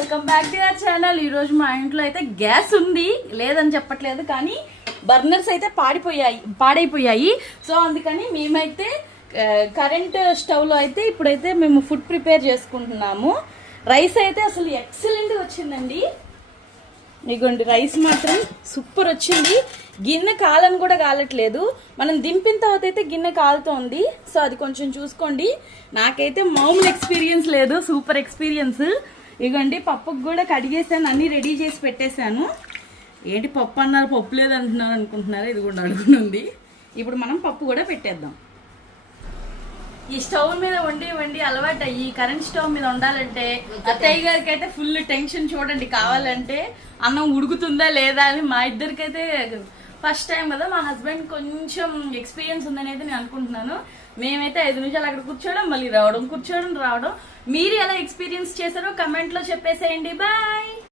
Welcome back to our channel. ఈ రోజు మా ఇంట్లో అయితే గ్యాస్ ఉంది, లేదని చెప్పట్లేదు, కానీ బర్నర్స్ అయితే పాడైపోయాయి. సో అందుకని మేమైతే కరెంట్ స్టవ్ లో అయితే ఇప్పుడైతే మేము ఫుడ్ ప్రిపేర్ చేసుకుంటున్నాము. రైస్ అయితే అసలు ఎక్సలెంట్ వచ్చిందండి. ఇగోండి రైస్ మాత్రం సూపర్ వచ్చింది. గిన్నె కాలని కూడా కాలట్లేదు. మనం దింపిన తర్వాత అయితే గిన్నె కాలుతోంది. సో అది కొంచెం చూసుకోండి. నాకైతే మామూలు ఎక్స్పీరియన్స్ లేదు, సూపర్ ఎక్స్పీరియన్స్. ఇగోండి పప్పుకు కూడా కడిగేసాను, అన్నీ రెడీ చేసి పెట్టేశాను. ఏంటి పప్పు అన్నారు, పప్పు లేదు అంటున్నారు అనుకుంటున్నారు. ఇది కూడా అడుగునుంది. ఇప్పుడు మనం పప్పు కూడా పెట్టేద్దాం. ఈ స్టవ్ మీద వండి అలవాటు అయ్యి కరెంట్ స్టవ్ మీద వండాలంటే అత్తయ్య గారికి అయితే ఫుల్ టెన్షన్. చూడండి, కావాలంటే అన్నం ఉడుకుతుందా లేదా అని. మా ఇద్దరికైతే ఫస్ట్ టైం కదా, మా హస్బెండ్ కొంచెం ఎక్స్పీరియన్స్ ఉందని అయితే నేను అనుకుంటున్నాను. మేమైతే 5 నిమిషాలు అక్కడ కూర్చోవడం, మళ్ళీ రావడం, కూర్చోవడం రావడం. మీరు ఎలా ఎక్స్పీరియన్స్ చేశారో కమెంట్ లో చెప్పేసేయండి. బాయ్.